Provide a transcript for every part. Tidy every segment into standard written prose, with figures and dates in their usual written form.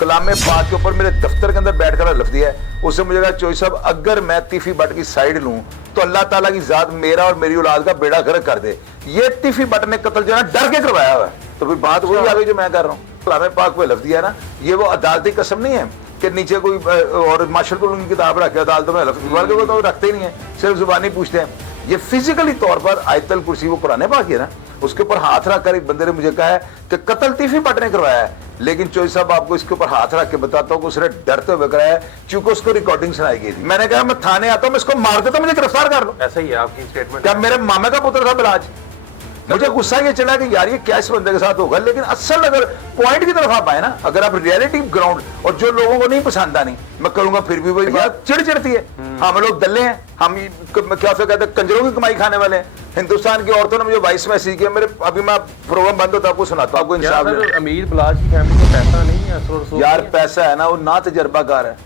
कलाम पाक के ऊपर मेरे दफ्तर के अंदर बैठकर लफ्ज दिया है। उससे मुझे कहा चोई साहब अगर मैं तीफी भट्ट की साइड लूं तो अल्लाह ताला की जात मेरा और मेरी औलाद का बेड़ा गर्क कर दे। ये तीफी भट्ट ने कत्ल जो है डर के करवाया हुआ है। तो फिर बात वही आ गई जो मैं कर रहा हूँ। कलाम पाक पे लफ्ज दिया ना, ये वो अदालती कसम नहीं है कि नीचे कोई और माशरत की किताब रखे अदालतों में लफ्ज, बल्कि वो तो रखते ही नहीं है, सिर्फ जुबानी पूछते हैं। ये फिजिकली तौर पर आयतल कुर्सी वो कुरान पाक है ना, उसके ऊपर हाथ रख कर एक बंदे ने मुझे कहा है कि कत्ल तीफी भट्ट ने करवाया है। लेकिन चोई साहब आपको इसके ऊपर हाथ रख के बताता हूँ कि उसने डरते हुए कराया है, क्योंकि उसको रिकॉर्डिंग सुनाई गई थी। मैंने कहा मैं थाने आता हूँ, मैं इसको मार देता हूँ, मुझे गिरफ्तार कर लो। ऐसा ही है आपकी स्टेटमेंट। क्या मेरे मामा का पुत्र था बिलाज? मुझे गुस्सा ये चला कि यार ये क्या इस बंदे के साथ होगा। लेकिन असल अगर पॉइंट की तरफ आप आए ना, अगर आप रियलिटी ग्राउंड और जो लोगों को नहीं पसंद आनी मैं करूंगा फिर भी वही बात चिड़ चिड़ती है। हम लोग दल्ले हैं, हम क्या कहते हैं कंजरों की कमाई खाने वाले हैं। हिंदुस्तान की औरतों ने मुझे वॉइस मैसेज किया, मेरे अभी मैं प्रोग्राम बंद होता आपको सुनाता हूँ, आपको इंसाफ। अमीर बिलाज की फैमिली को पैसा नहीं है यार, पैसा है ना, वो ना तजर्बाकार है।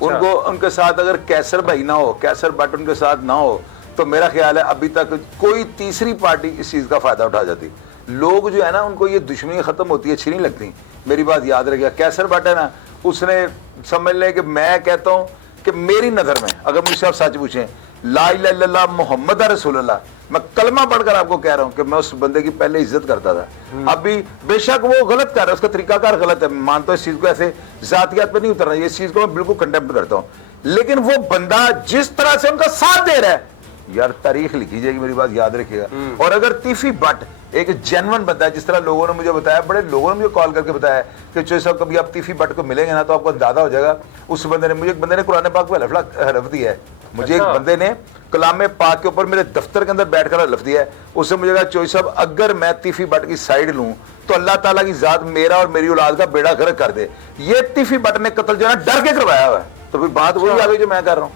उनको उनके साथ अगर कैसर भाई ना हो, कैसर भट्ट उनके साथ ना हो, तो मेरा ख्याल है अभी तक कोई तीसरी पार्टी इस चीज का फायदा उठा जाती। लोग जो है ना, उनको ये दुश्मनी खत्म होती है, अच्छी नहीं लगती। मेरी बात याद रखिएगा, कैसर भट्ट है ना, उसने समझ ले कि मैं कहता हूं कि मेरी नजर में अगर मुझसे आप सच पूछें, ला इलाहा इल्लल्लाह मोहम्मद रसूलुल्लाह, मैं कलमा पढ़कर आपको कह रहा हूं कि मैं उस बंदे की पहले इज्जत करता था। अभी बेशक वो गलत कर रहा है, उसका तरीकाकार गलत है, मानता हूं इस चीज को, ऐसे जातियात पे नहीं उतरना, इस चीज को मैं बिल्कुल कंडेम करता हूं। लेकिन वो बंदा जिस तरह से उनका साथ दे रहा है, यार तारीख लिखी जाएगी, मेरी बात याद रखिएगा। और अगर तीफी भट्ट एक जेन्युइन बंदा है, जिस तरह लोगों ने मुझे बताया, बड़े लोगों ने मुझे कॉल करके बताया कि चोई साहब कभी आप तीफी भट्ट को मिलेंगे ना तो आपको अंदाजा हो जाएगा। उस बंदे ने एक बंदे ने कुरान पाक पे हलफ दिया है। मुझे एक बंदे ने कलाम पाक के ऊपर मेरे दफ्तर के अंदर बैठकर हलफ दिया है। उससे मुझे कहा चोई साहब अगर मैं तीफी भट्ट की साइड लूं तो अल्लाह ताला की जात मेरा और मेरी औलाद का बेड़ा गर्क कर दे। ये तीफी भट्ट ने कत्ल जो है डर के करवाया हुआ है। तो फिर बात वही आ गई जो मैं कर रहा हूँ।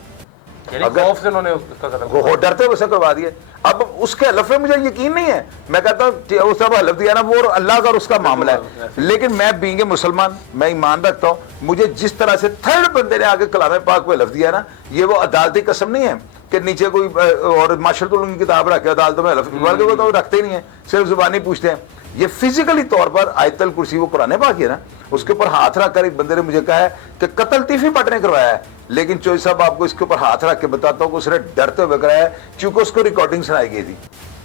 खौफ से उन्होंने उसका कत्ल वो डरते हुए करवा दिए। अब उसके हलफ में मुझे यकीन नहीं है, मैं कहता हूँ उसने हलफ दिया ना, वो अल्लाह का उसका मामला है। लेकिन मैं बींगे मुसलमान, मैं ईमान रखता हूँ। मुझे जिस तरह से थर्ड बंदे ने आगे कलाम पाक पे हलफ दिया ना, ये वो अदालती कसम नहीं है कि नीचे कोई और माशरत की किताब रखे अदालतों में हलफ, बल्कि वो तो रखते ही नहीं है, सिर्फ जुबानी पूछते हैं। ये फिजिकली तौर पर आयतल कुर्सी वो कुरान पाक है ना, उसके ऊपर हाथ रख कर एक बंदे ने मुझे कहा है कि कत्ल तीफी भट्ट ने करवाया है। लेकिन चोई साहब आपको इसके ऊपर हाथ रख के बताता हूँ कि उसने डरते हुए कराया है, क्योंकि उसको रिकॉर्डिंग सुनाई गई थी।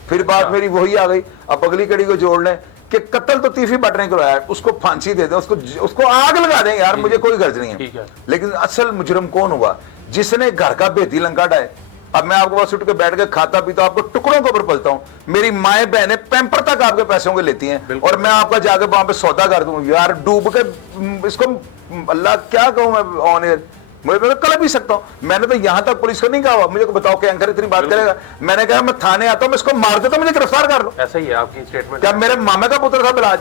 फिर बात मेरी वही आ गई। अब अगली कड़ी को जोड़ लें कि कत्ल तो तीफी भट्ट ने करवाया है, उसको फांसी दे दें, उसको आग लगा दें, यार मुझे कोई गर्ज नहीं है। लेकिन असल मुजरम कौन हुआ? जिसने घर का बेदी लंका डाए। अब मैं आपके पास उठ के बैठ के खाता पीता, आपको टुकड़ों के ऊपर पलता हूं। मेरी माएं बहनें पैम्पर तक आपके पैसों के लेती हैं, और मैं आपका जाके वहां पे सौदा कर दूं। यार डूब के इसको अल्लाह क्या कहूं मैं ऑन एयर, मैं कल भी सकता हूं। मैंने तो यहां तक पुलिस को नहीं कहा, मुझे बताओ कि एंकर इतनी बात करेगा। मैंने कहा मैं थाने आता हूं, मैं इसको मार देता हूं, मुझे गिरफ्तार कर लो। ऐसा ही है आपकी स्टेटमेंट। क्या मेरे मामा का पुत्र था बिलाज?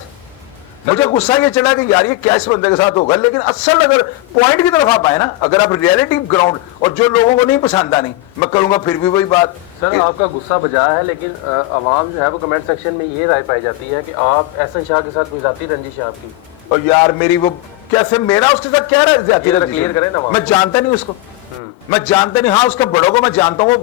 मुझे गुस्सा ये चला कि यार ये क्या इस बंदे के साथ होगा। लेकिन असल अगर पॉइंट की तरफ आप आए ना, अगर आप रियलिटी ग्राउंड और जो लोगों को नहीं पसंद आनी मैं करूंगा फिर भी वही बात। सर आपका गुस्सा बजा है, लेकिन अवाम जो है वो कमेंट सेक्शन में ये राय पाई जाती है कि आप एहसन शाह के साथ कोई जाती रंजिश है आपकी। और यार मेरी वो कैसे, मेरा उसके साथ क्या जाती रंजिश? क्लियर करें ना। मैं जानता नहीं उसको, मैं जानता नहीं। हाँ उसके बड़ों को मैं जानता हूँ,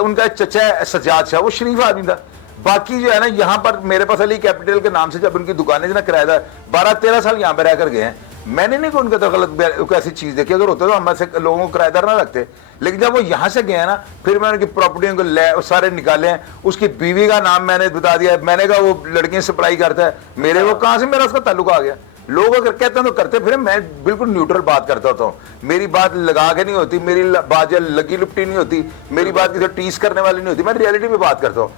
उनका चचा सज्जाद शाह, वो शरीफ आदमी था। बाकी जो है ना, यहाँ पर मेरे पास अली कैपिटल के नाम से जब उनकी दुकानें जो ना किराएदार 12-13 साल यहाँ पे रहकर गए हैं, मैंने नहीं कोई उनके तो गलत ऐसी चीज देखी। अगर होते तो हम ऐसे लोगों को किराएदार ना रखते। लेकिन जब वो यहाँ से गए हैं ना, फिर मैंने उनकी प्रॉपर्टियों को सारे निकाले हैं। उसकी बीवी का नाम मैंने बता दिया, मैंने कहा वो लड़कियां सप्लाई करता है। मेरे वो कहाँ से मेरा उसका ताल्लुक आ गया? लोग अगर कहते हैं तो करते, फिर मैं बिल्कुल न्यूट्रल बात करता होता हूँ। मेरी बात लगा के नहीं होती, मेरी बात लगी लुपटी नहीं होती, मेरी बात किसी टीस करने वाली नहीं होती। मैं रियलिटी में बात करता हूँ।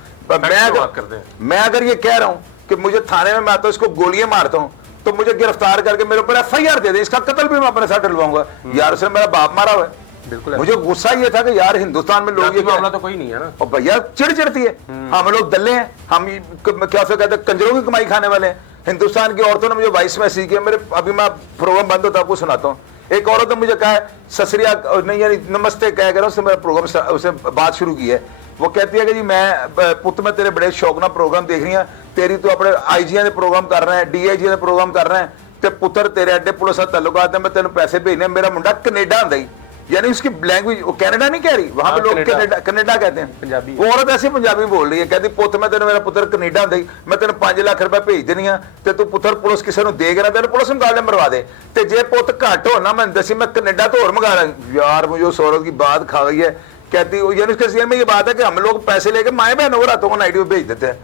मैं अगर ये कह रहा हूँ कि मुझे थाने में मैं आता हूँ, इसको गोलियां मारता हूँ, तो मुझे गिरफ्तार करके मेरे ऊपर FIR दे दे, इसका कत्ल भी मैं अपने साथ डलवाऊंगा। यार उसने मेरा बाप मारा हुआ है। बिल्कुल मुझे गुस्सा ये था कि यार हिंदुस्तान में लोग ये तो कोई नहीं है ना, और भैया चिड़ चिड़ती है। हम लोग दल्ले हैं, हम क्या कहते हैं कंजरों की कमाई खाने वाले हैं। हिंदुस्तान की औरतों ने मुझे वॉइस मैसेज किया, मेरे अभी मैं प्रोग्राम बंद होता आपको सुनाता हूँ। एक औरत ने मुझे कहा है ससरिया नहीं यानी नमस्ते कह कर उसने मेरा प्रोग्राम उसे बात शुरू की है। वो कहती है कि जी मैं पुत में तेरे बड़े शौक ना प्रोग्राम देख रही है, तेरी तो अपने IG ने प्रोग्राम कर रहे हैं, DIG ने प्रोग्राम कर रहे हैं, ते पुत्र तेरे एडे पुलिस तल्लुकात है, मैं तेन पैसे भेजने, मेरा मुंडा कनेडा आंदा ही یعنی اس کی لینگویج وہ کینیڈا نہیں کہہ رہی, وہاں پہ لوگ کینیڈا کہتے ہیں. پنجابی. وہ عورت ایسے پنجابی بول رہی ہے, کہتی پوت میں تینوں میرا پتر کینیڈا ہوں میں تینوں 5 لاکھ روپے بھیج دینی ہاں تے تو پتر پولیس کسی نے دے گا نا تینوں پولیس نکال دے مروا دے, تے جے پوت گھٹ ہونا میں دسی میں کینیڈا تو اور منگا رہا ہوں. یار مجھے اس عورت کی بات کھا گئی ہے. کہتی یعنی اس کے ذہن میں یہ بات ہے کہ ہم لوگ پیسے لے کے مائیں بہنوں کو راتوں کو نائٹ میں بھیج دیتے ہیں.